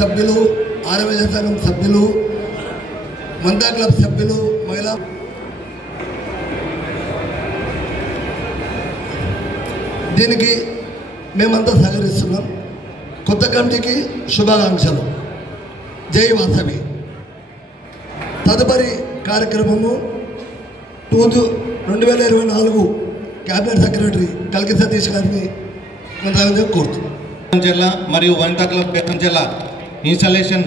సభ్యులు, ఆర్యవైశ్య సంఘం సభ్యులు, మంతా క్లబ్ సభ్యులు, మహిళా దీనికి మేమంతా సహకరిస్తున్నాం. కొత్త కమిటీకి శుభాకాంక్షలు. జై వాసవి. తదుపరి కార్యక్రమము 2024 క్యాబినెట్ సెక్రటరీ కల్కి సతీష్ గారిని కొనసాగించే కోరుతున్నాం. జిల్లా మరియు వనితా క్లబ్ బేతం జిల్లా ఇన్స్టాలేషన్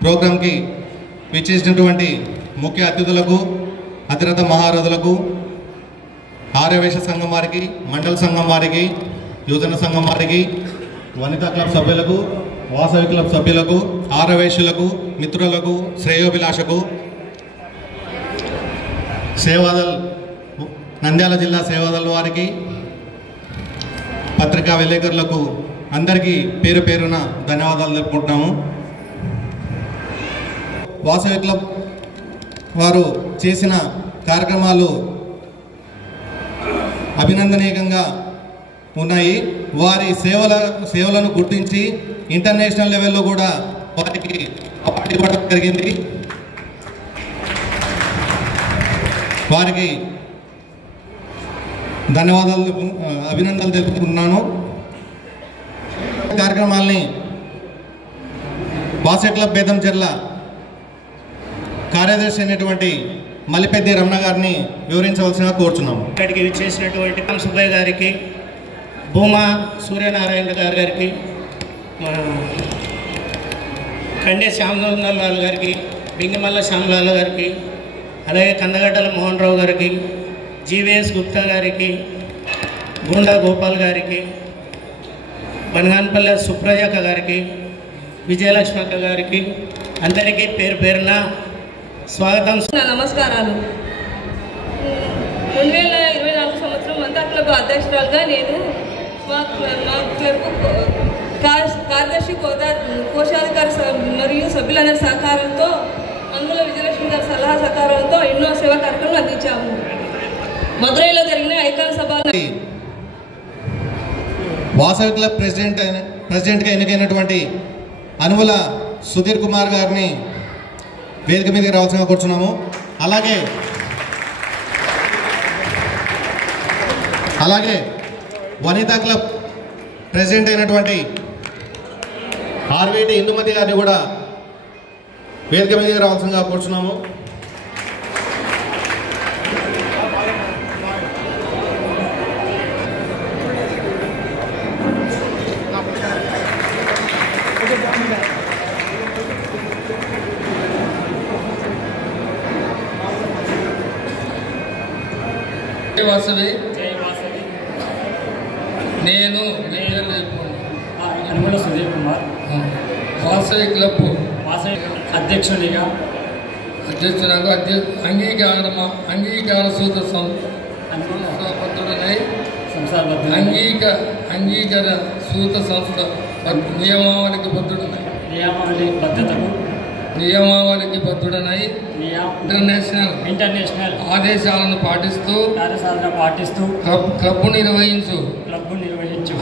ప్రోగ్రాంకి విచ్చేసినటువంటి ముఖ్య అతిథులకు, అతిరథ మహారథులకు, ఆర్యవైశ్య సంఘం వారికి, మండల సంఘం వారికి, యువజన సంఘం వారికి, వనితా క్లబ్ సభ్యులకు, వాసవి క్లబ్ సభ్యులకు, ఆర్యవైశ్యులకు, మిత్రులకు, శ్రేయోభిలాషకు, సేవాదల్ నంద్యాల జిల్లా సేవాదల్ వారికి, పత్రికా విలేకరులకు అందరికీ పేరు పేరున ధన్యవాదాలు తెలుపుకుంటున్నాము. వాసవి క్లబ్ వారు చేసిన కార్యక్రమాలు అభినందనీయంగా ఉన్నాయి. వారి సేవలను గుర్తించి ఇంటర్నేషనల్ లెవెల్లో కూడా వారికి అవార్డు ఇవ్వడం జరిగింది. వారికి ధన్యవాదాలు, అభినందనలు తెలుపుతున్నాను. కార్యక్రమాల్ని వాసవి క్లబ్ బేతం జిల్లా కార్యదర్శి అయినటువంటి మల్లిపెద్ది రమణ గారిని వివరించవలసిగా కోరుచున్నాము. ఇక్కడికి విచ్చేసినటువంటి సుబ్బయ్య గారికి, భూమా సూర్యనారాయణ గారికి, కండే శ్యామలాల్ గారికి, బింగిమల్ల శ్యామలాల్ గారికి, అలాగే కందగడ్డల మోహన్ రావు గారికి, జీవీఎస్ గుప్తా గారికి, గుండా గోపాల్ గారికి, బనగాన్పల్లె సుప్రజక్క గారికి, విజయలక్ష్మక్క గారికి అందరికీ పేరు పేరున స్వాగతం, నమస్కారాలు. 2024 సంవత్సరం మంతా క్లబ్ అధ్యక్షురాలుగా నేను మా క్లబ్ కార్యదర్శి కోశాధికారి మరియు సభ్యులందరి సహకారంతో, మందుల విజయలక్ష్మి గారి సలహా సహకారంతో ఎన్నో సేవా కార్యక్రమాలు అందించాము. మదురైలో జరిగిన ఐకాన్ సభ వాసవి క్లబ్ ప్రెసిడెంట్గా ఎన్నికైనటువంటి అనుముల సుధీర్ కుమార్ గారిని వేదిక మీదకి రావాల్సిందిగా కూర్చున్నాము. అలాగే వనితా క్లబ్ ప్రెసిడెంట్ అయినటువంటి ఆర్వేటి ఇందుమతి గారిని కూడా వేదిక మీదకి రావాల్సిందిగా కూర్చున్నాము. వాసవి. నేను అనుమల సుధీర్ కుమార్, వాసవి క్లబ్ అధ్యక్షునిగా అంగీకార సూత్ర సంస్థాపకుడనై అంగీకార సూత్ర సంస్థ నియమావళికి బద్ధుడనై ఇంటర్నేషనల్ ఆదేశాలను పాటిస్తూ క్లబ్ నిర్వహించు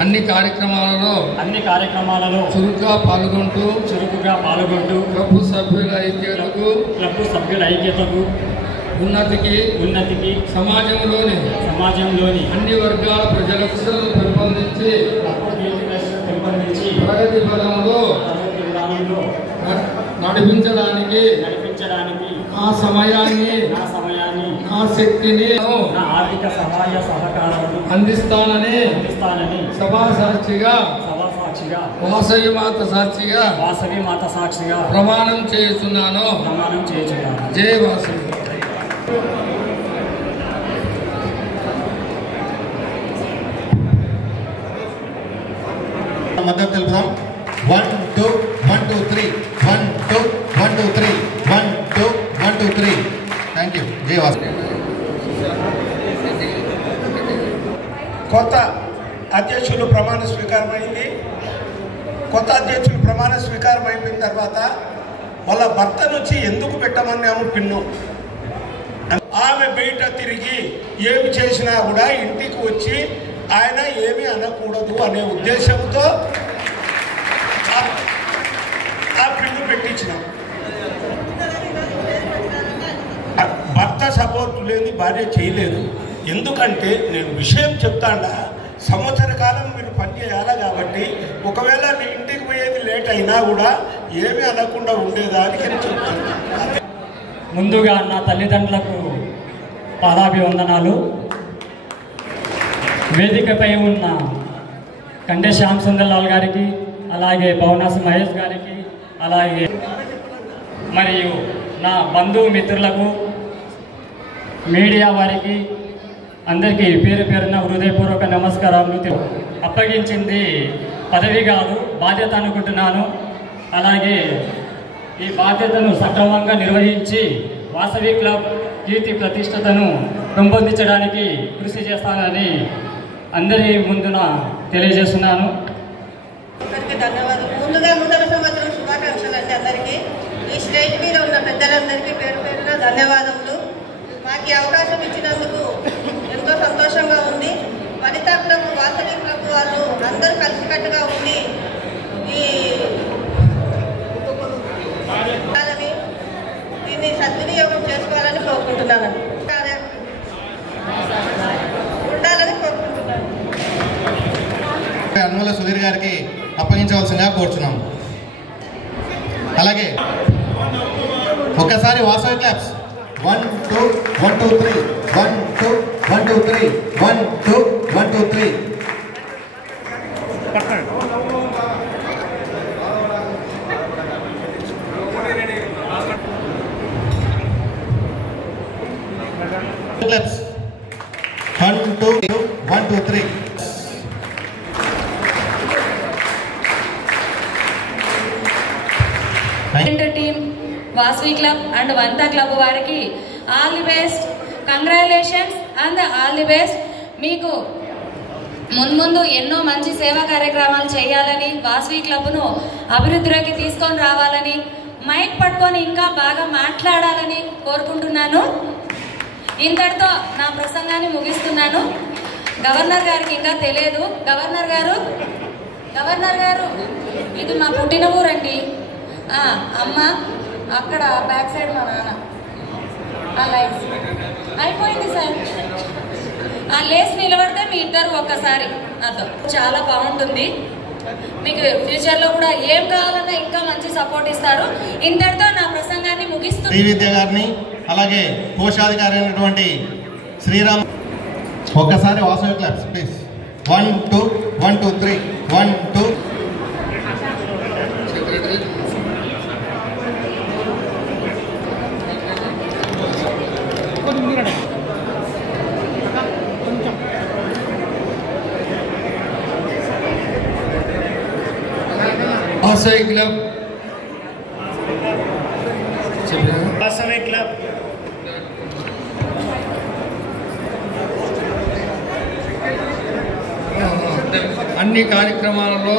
అన్ని కార్యక్రమాలలో చురుకుగా పాల్గొంటూ క్లబ్ సభ్యుల ఐక్యతకు ఉన్నతికి సమాజంలోని అన్ని వర్గాల ప్రజలకు పెంపొందించి ప్రగతి పదంలో నడిపించడానికి నా సమయాన్ని నా శక్తిని ఆర్థిక సహాయ సహకారాలు అందిస్తానని సభా సాక్షిగా వాసవి మాత సాక్షిగా ప్రమాణం చేస్తున్నాను. జై వాసవి. మద్దతు తెలుపుదాం. 1 2 1 2 3 1 2 1 2 3 1 2 1 2 3. Thank you. జై వాసవి. కొత్త అధ్యక్షులు ప్రమాణ స్వీకారమైంది. కొత్త అధ్యక్షులు ప్రమాణ స్వీకారం అయిపోయిన తర్వాత వాళ్ళ భర్త నుంచి ఎందుకు పెట్టమన్నాము పిన్ను, ఆమె బయట తిరిగి ఏమి చేసినా కూడా ఇంటికి వచ్చి ఆయన ఏమీ అనకూడదు అనే ఉద్దేశంతో పెట్టించినాం. భర్త సపోర్ట్ లేని భార్య చేయలేదు. ఎందుకంటే నేను విషయం చెప్తాడా, సంవత్సర కాలం మీరు పనిచేయాలా కాబట్టి ఒకవేళ నీ ఇంటికి పోయేది లేట్ అయినా కూడా ఏమీ అనకుండా ఉండేదానికి నేను చెప్తాను. ముందుగా నా తల్లిదండ్రులకు పాదాభివందనాలు. వేదికపై ఉన్న కండే శ్యామ్ సుందర్లాల్ గారికి, అలాగే భవనాసి మహేష్ గారికి, అలాగే మరియు నా బంధువు మిత్రులకు, మీడియా వారికి అందరికీ పేరు పేరున హృదయపూర్వక నమస్కారాలు. అప్పగించింది పదవి కాదు, బాధ్యత అనుకుంటున్నాను. అలాగే ఈ బాధ్యతను సక్రమంగా నిర్వహించి వాసవి క్లబ్ కీర్తి ప్రతిష్టతను పెంపొందించడానికి కృషి చేస్తానని అందరి ముందున తెలియజేస్తున్నాను. అందరికీ ధన్యవాదాలు. ముందుగా నూతన సంవత్సరం శుభాకాంక్షలు అండి అందరికీ. ఈ స్టేజ్ మీద ఉన్న పెద్దలందరికీ పేరు పేరున ధన్యవాదములు. మాకు ఈ అవకాశం ఇచ్చినందుకు ఎంతో సంతోషంగా ఉంది. వనితా క్లబ్, వాసవి క్లబ్ వాళ్ళు అందరూ కలిసికట్టుగా ఉండి దీన్ని సద్వినియోగం చేసుకోవాలని కోరుకుంటున్నాను. ఉండాలని కోరుకుంటున్నాను. అనుమల సుధీర్ గారికి అప్పగించవలసిందిగా కోరుచున్నాం. అలాగే ఒక్కసారి Vasavi claps 1 2 1 2 3 1 2 1 2 3 1 2 1 2 3. Claps 1 2 1 2 3. Team, Vasavi club and Vanitha club వారికి all the best, congratulations and all the best. మీకు ముందు ఎన్నో మంచి సేవా కార్యక్రమాలు చేయాలని, వాసవి క్లబ్ను అభివృద్ధిలోకి తీసుకొని రావాలని, మైక్ పట్టుకొని ఇంకా బాగా మాట్లాడాలని కోరుకుంటున్నాను. ఇంతటితో నా ప్రసంగాన్ని ముగిస్తున్నాను. గవర్నర్ గారికి ఇంకా తెలియదు. గవర్నర్ గారు ఇది మా పుట్టిన ఊరండి. అమ్మ అక్కడ బ్యాక్ సైడ్ మా నాన్న. ఆ లైట్స్ అయిపోయింది సార్. ఆ లేస్ నిలబడితే మీ ఇద్దరు ఒక్కసారి అర్థం. చాలా బాగుంటుంది. మీకు ఫ్యూచర్లో కూడా ఏం కావాలన్నా ఇంకా మంచి సపోర్ట్ ఇస్తారు. ఇంతటితో నా ప్రసంగాన్ని ముగిస్తూ శ్రీ విద్య గారిని, అలాగే కోశాధికారి అయినటువంటి శ్రీరామ్, ఒక్కసారి Vasavi claps please. 1 2 1 2 3 1 2. Vasavi club అన్ని కార్యక్రమాలలో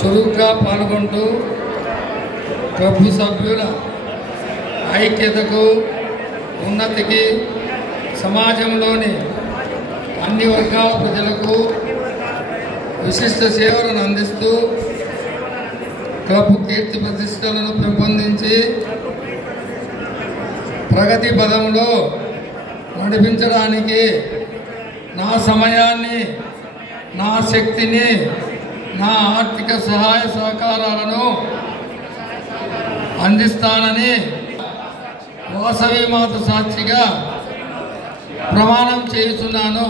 చురుగ్గా పాల్గొంటూ క్లబ్ సభ్యుల ఐక్యతకు, ఉన్నతికి, సమాజంలోని అన్ని వర్గాల ప్రజలకు విశిష్ట సేవలను అందిస్తూ క్లబ్ కీర్తి ప్రతిష్టలను పెంపొందించి ప్రగతి పదంలో నడిపించడానికి నా సమయాన్ని, నా శక్తిని, నా ఆర్థిక సహాయ సహకారాలను అందిస్తానని వాసవి మాత సాక్షిగా ప్రమాణం చేస్తున్నాను.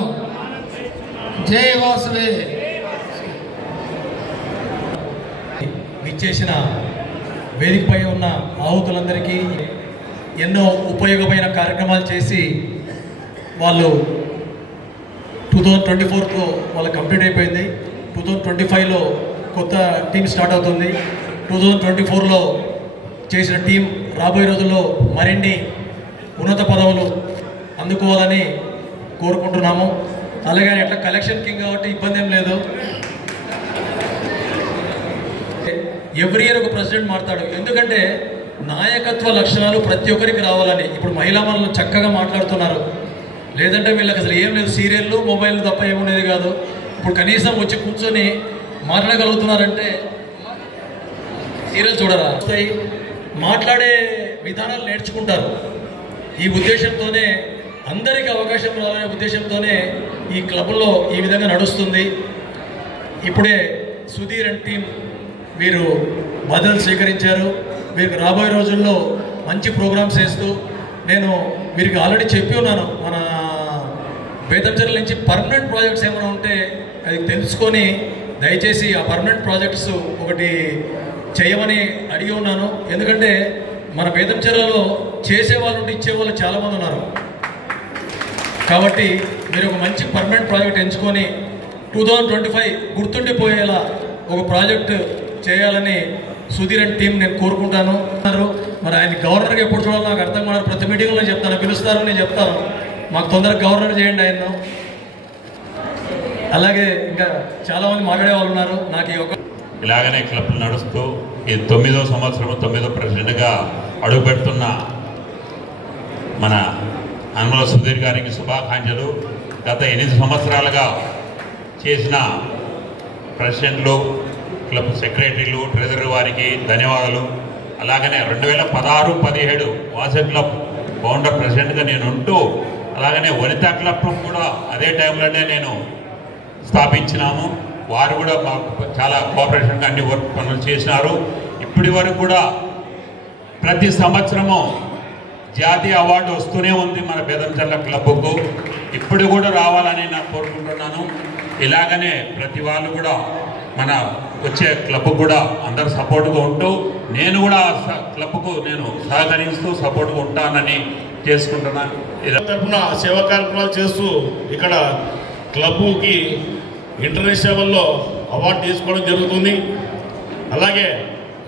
జై వాసవి. విచ్చేసిన వేదికపై ఉన్న ఆహుతులందరికీ ఎన్నో ఉపయోగమైన కార్యక్రమాలు చేసి వాళ్ళు 2024లో వాళ్ళకి కంప్లీట్ అయిపోయింది. 2025లో కొత్త టీం స్టార్ట్ అవుతుంది. 2024లో చేసిన టీం రాబోయే రోజుల్లో మరిన్ని ఉన్నత పదవులు అందుకోవాలని కోరుకుంటున్నాము. అలాగే ఎట్లా కలెక్షన్ కింగ్ కాబట్టి ఇబ్బంది ఏం లేదు. ఎవ్రీ ఇయర్ ఒక ప్రెసిడెంట్ మాట్లాడు. ఎందుకంటే నాయకత్వ లక్షణాలు ప్రతి ఒక్కరికి రావాలని. ఇప్పుడు మహిళా మనలు చక్కగా మాట్లాడుతున్నారు. లేదంటే వీళ్ళకి అసలు ఏం లేదు, సీరియళ్ళు మొబైల్ తప్ప ఏముండేది కాదు. ఇప్పుడు కనీసం వచ్చి కూర్చొని మాట్లాడగలుగుతున్నారంటే సీరియల్ చూడరా, మాట్లాడే విధానాలు నేర్చుకుంటారు. ఈ ఉద్దేశంతోనే అందరికీ అవకాశం రావాలనే ఉద్దేశంతోనే ఈ క్లబ్లో ఈ విధంగా నడుస్తుంది. ఇప్పుడే సుధీర్ అండ్ టీం వీరు బాధ్యతలు స్వీకరించారు. వీరికి రాబోయే రోజుల్లో మంచి ప్రోగ్రామ్స్ చేస్తూ, నేను వీరికి ఆల్రెడీ చెప్పి ఉన్నాను, మన బేతంచెర్ల నుంచి పర్మనెంట్ ప్రాజెక్ట్స్ ఏమైనా ఉంటే అది తెలుసుకొని దయచేసి ఆ పర్మనెంట్ ప్రాజెక్ట్స్ ఒకటి చేయమని అడిగి ఉన్నాను. ఎందుకంటే మన బేతంచెర్లలో చేసేవాళ్ళు ఉంటే ఇచ్చేవాళ్ళు చాలామంది ఉన్నారు. కాబట్టి మీరు ఒక మంచి పర్మనెంట్ ప్రాజెక్ట్ ఎంచుకొని 2025 గుర్తుండిపోయేలా ఒక ప్రాజెక్ట్ చేయాలని సుధీర్ అండ్ టీం నేను కోరుకుంటాను. మరి ఆయన గవర్నర్గా ఎప్పుడు చూడాలో నాకు అర్థం కాదు. ప్రతి మీటింగ్లో నేను చెప్తాను, పిలుస్తారు, నేను చెప్తాను మాకు తొందరగా గవర్నర్ చేయండి ఆయన్ను. అలాగే ఇంకా చాలామంది మాట్లాడే వాళ్ళు ఉన్నారు. నాకు ఈ ఒక ఇలాగనే క్లబ్లు నడుస్తూ ఈ 9వ సంవత్సరం 9వ ప్రెసిడెంట్గా అడుగు పెడుతున్న మన అనుమల సుధీర్ గారికి శుభాకాంక్షలు. గత 8 సంవత్సరాలుగా చేసిన ప్రెసిడెంట్లు, క్లబ్ సెక్రటరీలు, ట్రెజరీ వారికి ధన్యవాదాలు. అలాగనే 2016-17 వాసవి క్లబ్ ఫౌండర్ ప్రెసిడెంట్గా నేను ఉంటూ, అలాగనే వనితా క్లబ్ కూడా అదే టైంలోనే నేను స్థాపించినాము. వారు కూడా మాకు చాలా కోఆపరేషన్గా అన్ని వర్క్ పనులు చేసినారు. ఇప్పటి వరకు కూడా ప్రతి సంవత్సరము జాతీయ అవార్డు వస్తూనే ఉంది మన బేతంచెర్ల క్లబ్కు. ఇప్పుడు కూడా రావాలని నేను కోరుకుంటున్నాను. ఇలాగనే ప్రతి వాళ్ళు కూడా మన వచ్చే క్లబ్కు కూడా అందరు సపోర్ట్గా ఉంటూ, నేను కూడా క్లబ్కు నేను సహకరిస్తూ సపోర్ట్గా ఉంటానని చేసుకుంటున్నాను. తరఫున సేవా కార్యక్రమాలు చేస్తూ ఇక్కడ క్లబ్కి ఇంటర్నేషనల్ లెవెల్లో అవార్డు తీసుకోవడం జరుగుతుంది. అలాగే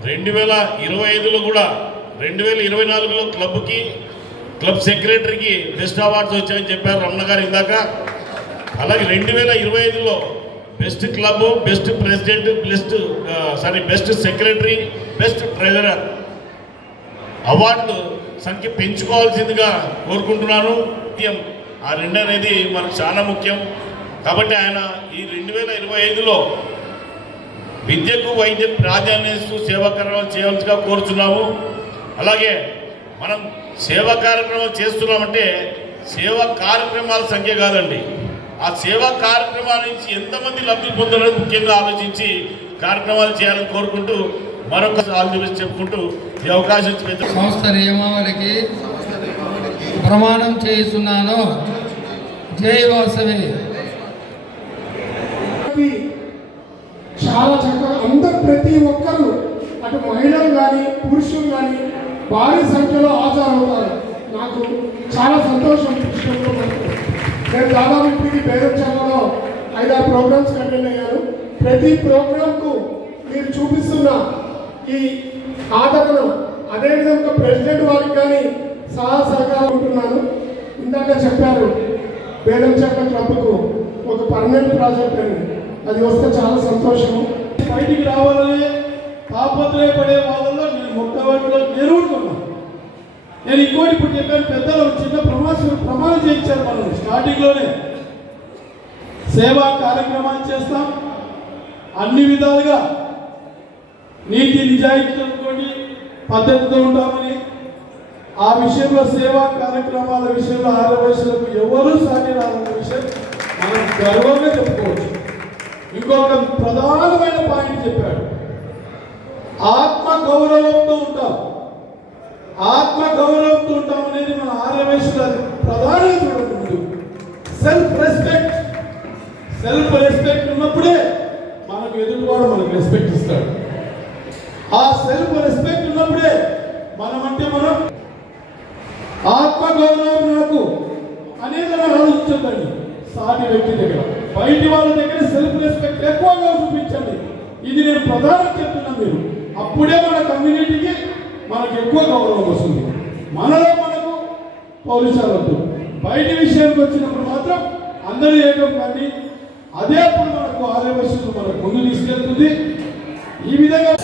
2025లో కూడా 2024లో క్లబ్కి క్లబ్ సెక్రటరీకి బెస్ట్ అవార్డ్స్ వచ్చాయని చెప్పారు రమణ గారు ఇందాక. అలాగే 2025లో best club, best president, best secretary, best treasurer award సంఖ్య పెంచుకోవాల్సిందిగా కోరుకుంటున్నాను. ఆ రెండు అనేది మనకు చాలా ముఖ్యం. కాబట్టి ఆయన ఈ 2025లో విద్యకు వైద్యకు ప్రాధాన్యత ఇస్తూ సేవా కార్యక్రమాలు చేయవలసిగా కోరుతున్నాము. అలాగే మనం సేవా కార్యక్రమాలు చేస్తున్నామంటే సేవా కార్యక్రమాల సంఖ్య కాదండి, ఆ సేవా కార్యక్రమాల నుంచి ఎంతమంది లబ్ధి పొందాలని ముఖ్యంగా ఆలోచించి కార్యక్రమాలు చేయాలని కోరుకుంటూ మరొక ఆలోచన చెప్పుకుంటూ ఈ అవకాశం సంస్థ నియమావళికి ప్రమాణం చేస్తున్నాను. జై వాసవి. చాలా చక్కగా అందరు ప్రతి ఒక్కరు అటు మహిళలు కానీ పురుషులు కానీ భారీ సంఖ్యలో హాజరవుతారు. నాకు చాలా సంతోషం. నేను దాదాపు ఇప్పటికి బేతంచెర్లలో 5-6 ప్రోగ్రామ్స్ కంటెండ్ అయ్యాను. ప్రతి ప్రోగ్రాంకు మీరు చూపిస్తున్న ఈ ఆదరణ, అదేవిధంగా ప్రెసిడెంట్ వారికి కానీ సహకారం ఉంటున్నాను. ఇందాక చెప్పారు బేతంచెర్ల క్లబ్కు ఒక పర్మనెంట్ ప్రాజెక్ట్ అని, అది వస్తే చాలా సంతోషం. బయటికి రావాలని తాపత్రయపడే వాళ్ళలో నేను మొట్టమొదటిలో నేర్చుకున్నాను. నేను ఇంకోటి ఇప్పుడు చెప్పాను, పెద్దలు చిన్న ప్రమాణం చేయించారు మనం స్టార్టింగ్లోనే. సేవా కార్యక్రమాలు చేస్తాం, అన్ని విధాలుగా నీతి నిజాయితీతో పద్ధతితో ఉంటామని, ఆ విషయంలో సేవా కార్యక్రమాల విషయంలో ఆర్యవైశ్యులకు ఎవరూ సాటి రాదన్న విషయం మనం గర్వంగా చెప్పుకోవచ్చు. ఇంకొక ప్రధానమైన పాయింట్ చెప్పాడు, ఆత్మ గౌరవంతో ఉంటాం. ఆత్మ గౌరవంతో ఉంటాం అనేది మన ఆర్యవైశ్యుల ప్రధానంగా చూడకూడదు. Self respect. సెల్ఫ్ రెస్పెక్ట్ ఉన్నప్పుడే మనకు ఎదుటివాడు మనకు రెస్పెక్ట్ ఇస్తాడు. ఆ సెల్ఫ్ రెస్పెక్ట్ ఉన్నప్పుడే మనమంటే మనం ఆత్మ గౌరవం నాకు అనేది ఆలోచించండి. సాటి వ్యక్తి దగ్గర, బయటి వాళ్ళ దగ్గర సెల్ఫ్ రెస్పెక్ట్ ఎక్కువగా చూపించండి. ఇది నేను ప్రధానంగా చెప్తున్నాను. మీరు అప్పుడే మన కమ్యూనిటీకి మనకు ఎక్కువ గౌరవం వస్తుంది. మనలో మనకు పౌరుషాలతో బయటి విషయానికి వచ్చినప్పుడు మాత్రం అందరూ ఏకం కానీ అదే అప్పుడు మనకు ఆర్యవైశ్యులు మనకు ముందు తీసుకెళ్తుంది. ఈ విధంగా